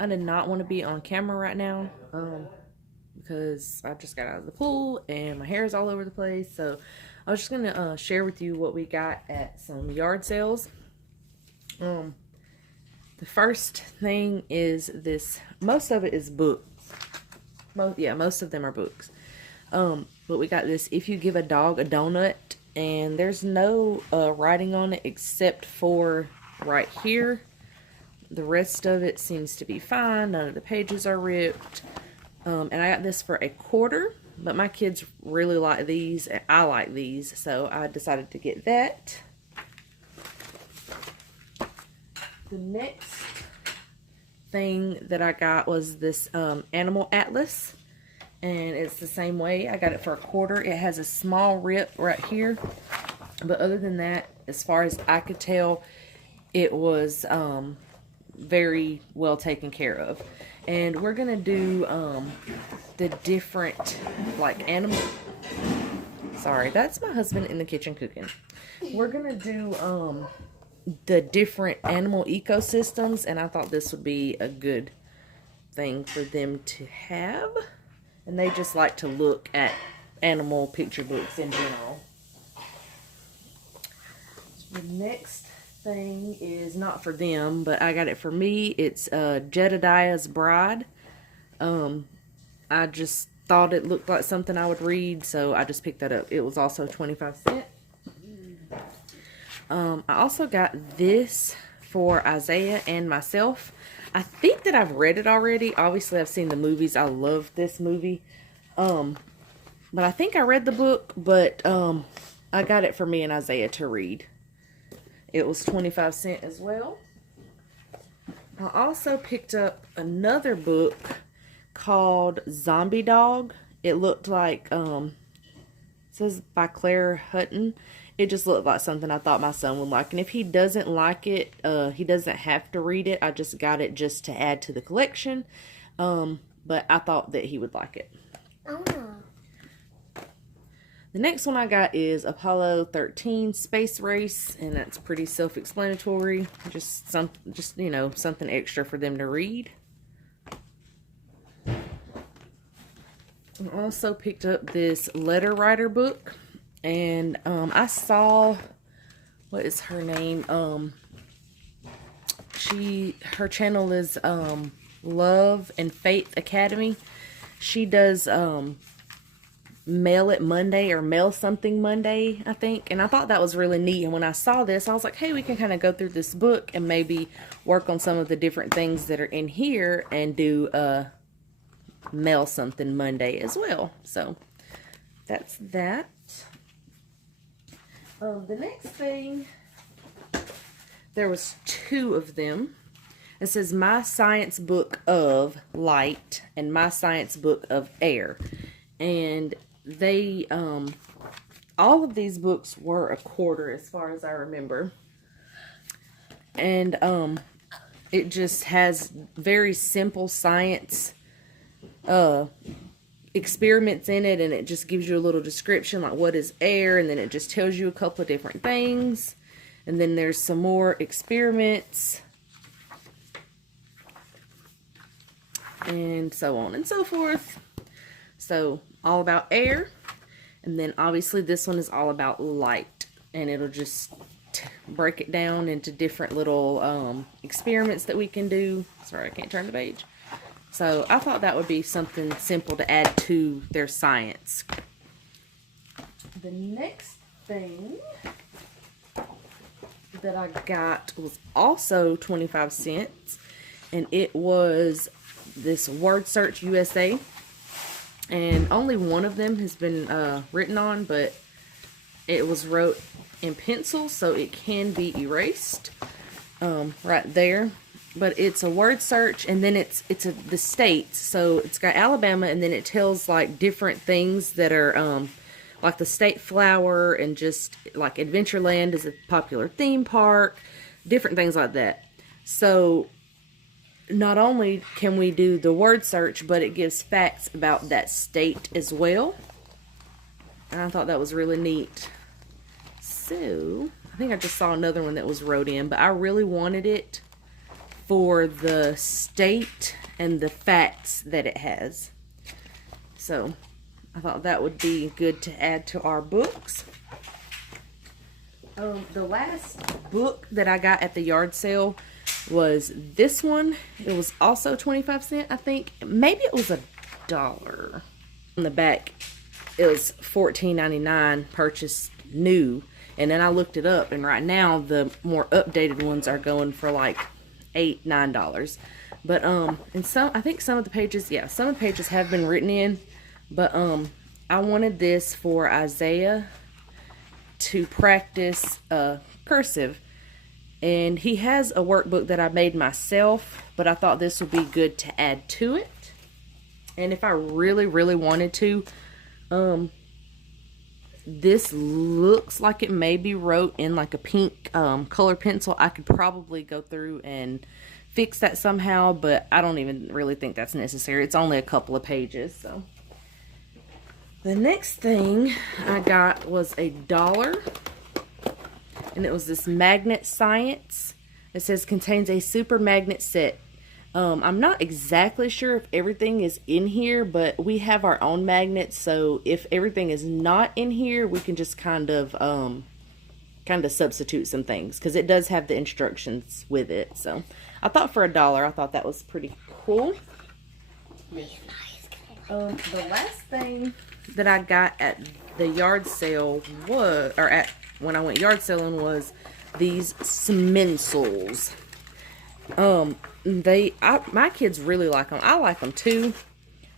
I did not want to be on camera right now because I just got out of the pool and my hair is all over the place. So I was just going to share with you what we got at some yard sales. The first thing is this. Most of it is books. Most of them are books. But we got this If You Give a Dog a Donut, and there's no writing on it except for right here. The rest of it seems to be fine. None of the pages are ripped. And I got this for $0.25, but my kids really like these, and I like these, so I decided to get that. The next thing that I got was this animal atlas, and it's the same way. I got it for $0.25. It has a small rip right here, but other than that, as far as I could tell, it was very well taken care of. And we're gonna do the different like animal. Sorry, that's my husband in the kitchen cooking. We're gonna do the different animal ecosystems, and I thought this would be a good thing for them to have. And they just like to look at animal picture books in general. The next thing is not for them, but I got it for me. It's Jedediah's Bride. I just thought it looked like something I would read, so I just picked that up. It was also 25 cents. I also got this for Isaiah and myself. I think that I've read it already. Obviously, I've seen the movies. I love this movie. But I think I read the book, but I got it for me and Isaiah to read. It was 25 cents as well. I also picked up another book called Zombie Dog. It looked like, it says by Claire Hutton. It just looked like something I thought my son would like. And if he doesn't like it, he doesn't have to read it. I just got it just to add to the collection. But I thought that he would like it. Oh. The next one I got is Apollo 13 Space Race, and that's pretty self-explanatory. Just you know, something extra for them to read. I also picked up this letter writer book, and I saw, what is her name? Her channel is Love and Faith Academy. She does Mail It Monday or Mail Something Monday, I think. And I thought that was really neat. And when I saw this, I was like, hey, we can kind of go through this book and maybe work on some of the different things that are in here and do Mail Something Monday as well. So that's that. The next thing, there was two of them. It says My Science Book of Light and My Science Book of Air. And they, all of these books were $0.25 as far as I remember. And it just has very simple science experiments in it, and it just gives you a little description like what is air, and then it just tells you a couple of different things. And then there's some more experiments, and so on and so forth. So all about air, and then obviously this one is all about light, and it'll just break it down into different little experiments that we can do. Sorry, I can't turn the page. So I thought that would be something simple to add to their science. The next thing that I got was also 25 cents, and it was this Word Search USA. And only one of them has been written on, but it was wrote in pencil, so it can be erased right there. But it's a word search, and then it's the states. So it's got Alabama, and then it tells like different things that are like the state flower, and just like Adventureland is a popular theme park, different things like that. So not only can we do the word search, but it gives facts about that state as well. And I thought that was really neat. So I think I just saw another one that was wrote in, but I really wanted it for the state and the facts that it has. So I thought that would be good to add to our books. The last book that I got at the yard sale was this one. It was also 25 cents, I think. Maybe it was $1. On the back, it was $14.99 purchased new. And then I looked it up, and right now the more updated ones are going for like $8, $9. But and some, I think some of the pages, yeah, some of the pages have been written in. But I wanted this for Isaiah to practice cursive. And he has a workbook that I made myself, but I thought this would be good to add to it. And if I really, really wanted to, this looks like it may be wrote in like a pink color pencil. I could probably go through and fix that somehow, but I don't even really think that's necessary. It's only a couple of pages. So the next thing I got was $1. And it was this magnet science. It says contains a super magnet set. I'm not exactly sure if everything is in here, but we have our own magnets. So if everything is not in here, we can just kind of substitute some things, because it does have the instructions with it. So I thought for $1, I thought that was pretty cool. The last thing that I got at the yard sale was, or at when I went yard selling, was these Smensels. My kids really like them. I like them too.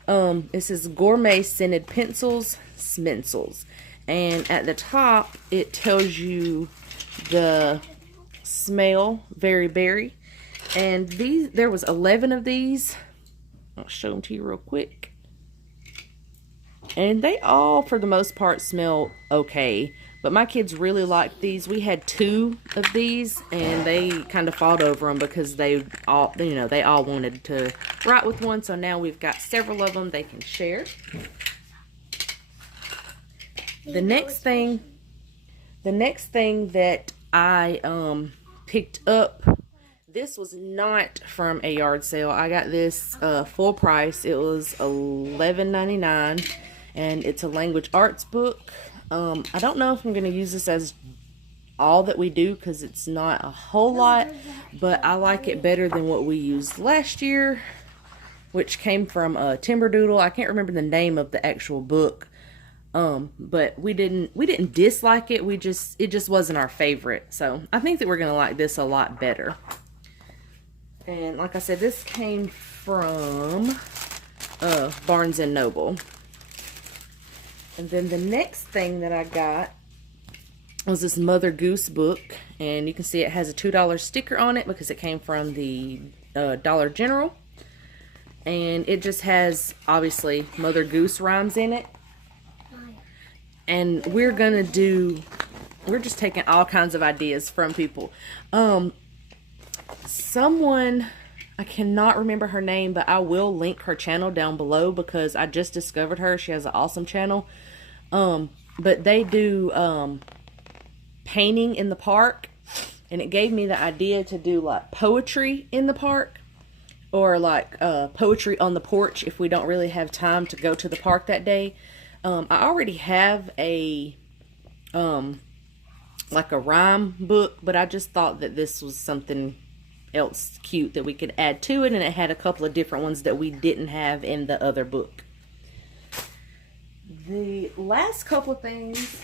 It says gourmet scented pencils, Smensels, and at the top it tells you the smell, very berry. And there was 11 of these. I'll show them to you real quick. And they all, for the most part, smell okay. But my kids really liked these. We had 2 of these, and they kind of fought over them because they all wanted to write with one. So now we've got several of them they can share. The next thing that I picked up, this was not from a yard sale. I got this full price. It was $11.99, and it's a language arts book. I don't know if I'm going to use this as all that we do, because it's not a whole lot, but I like it better than what we used last year, which came from Timberdoodle. I can't remember the name of the actual book, but we didn't dislike it. It just wasn't our favorite. So I think that we're going to like this a lot better. And like I said, this came from Barnes and Noble. And then the next thing that I got was this Mother Goose book. And you can see it has a $2 sticker on it because it came from the Dollar General. And it just has, obviously, Mother Goose rhymes in it. And we're just taking all kinds of ideas from people. Someone, I cannot remember her name, but I will link her channel down below because I just discovered her. She has an awesome channel. But they do painting in the park, and it gave me the idea to do like poetry in the park, or like poetry on the porch if we don't really have time to go to the park that day. I already have a like a rhyme book, but I just thought that this was something else cute that we could add to it, and it had a couple of different ones that we didn't have in the other book. The last couple of things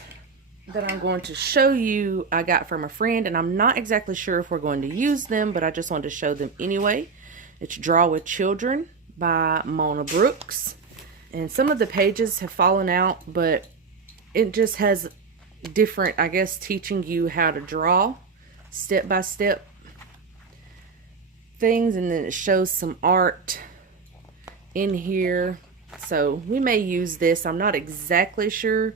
that I'm going to show you I got from a friend, and I'm not exactly sure if we're going to use them, but I just wanted to show them anyway. It's Draw with Children by Mona Brooks, and some of the pages have fallen out, but it just has different, I guess, teaching you how to draw step by step things, and then it shows some art in here. So we may use this. I'm not exactly sure.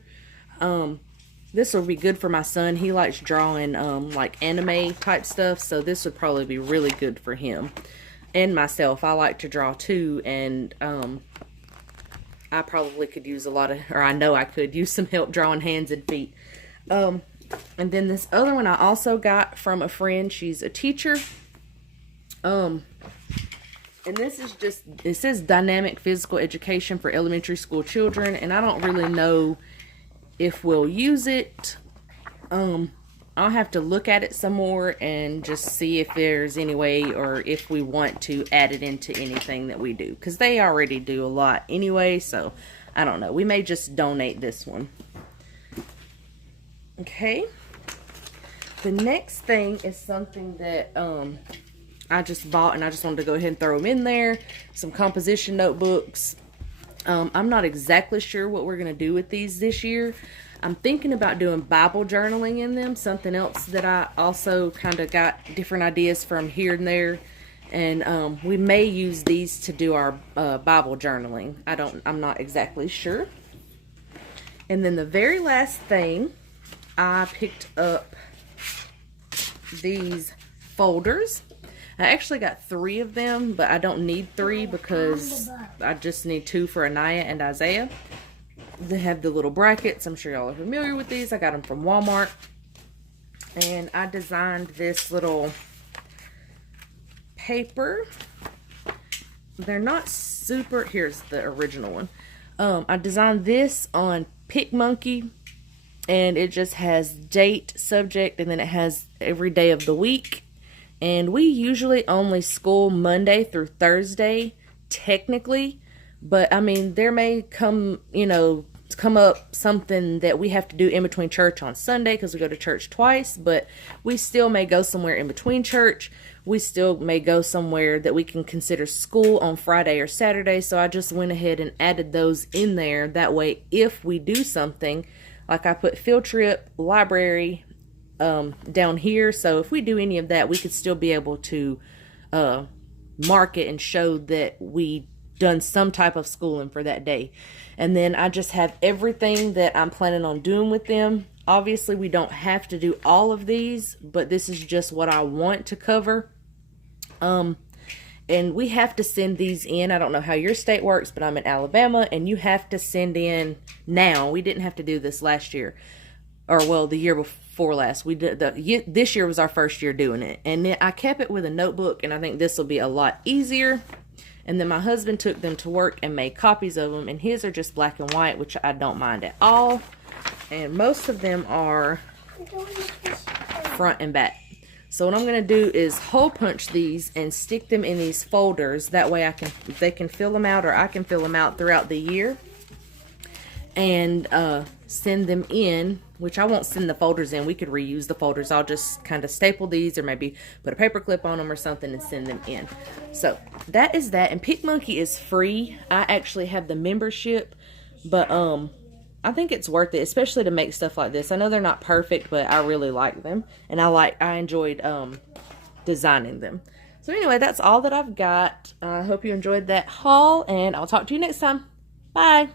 This will be good for my son. He likes drawing like anime type stuff, so this would probably be really good for him. And myself, I like to draw too, and I probably could use I know I could use some help drawing hands and feet. And then this other one I also got from a friend. She's a teacher. And And this is just, it says dynamic physical education for elementary school children, and I don't really know if we'll use it. I'll have to look at it some more and just see if there's any way, or if we want to add it into anything that we do, because they already do a lot anyway. So I don't know, we may just donate this one. Okay, the next thing is something that I just bought, and I just wanted to go ahead and throw them in there. Some composition notebooks. I'm not exactly sure what we're going to do with these this year. I'm thinking about doing Bible journaling in them, something else that I also kind of got different ideas from here and there. And we may use these to do our Bible journaling. I'm not exactly sure. And then the very last thing, I picked up these folders. I actually got 3 of them, but I don't need 3 because I just need 2 for Anaya and Isaiah. They have the little brackets. I'm sure y'all are familiar with these. I got them from Walmart. And I designed this little paper. They're not super... Here's the original one. I designed this on PicMonkey. And it just has date, subject, and then it has every day of the week. And we usually only school Monday through Thursday, technically. But, I mean, there may come up something that we have to do in between church on Sunday, because we go to church twice. But we still may go somewhere in between church. We still may go somewhere that we can consider school on Friday or Saturday. So I just went ahead and added those in there. That way, if we do something, like I put field trip, library, down here, so if we do any of that, we could still be able to mark it and show that we done some type of schooling for that day. And then I just have everything that I'm planning on doing with them. Obviously, we don't have to do all of these, but this is just what I want to cover. And we have to send these in. I don't know how your state works, but I'm in Alabama, and you have to send in now. We didn't have to do this last year, or well, the year before last. We did this year was our first year doing it, and then I kept it with a notebook, and I think this will be a lot easier. And then my husband took them to work and made copies of them, and his are just black and white, which I don't mind at all. And most of them are front and back. So what I'm going to do is hole punch these and stick them in these folders. That way they can fill them out, or I can fill them out throughout the year. And send them in, which I won't send the folders in. We could reuse the folders. I'll just kind of staple these, or maybe put a paper clip on them or something and send them in. So that is that. And PicMonkey is free. I actually have the membership, but I think it's worth it, especially to make stuff like this. I know they're not perfect, but I really like them, and I enjoyed designing them. So anyway, that's all that I've got. I hope you enjoyed that haul, and I'll talk to you next time. Bye.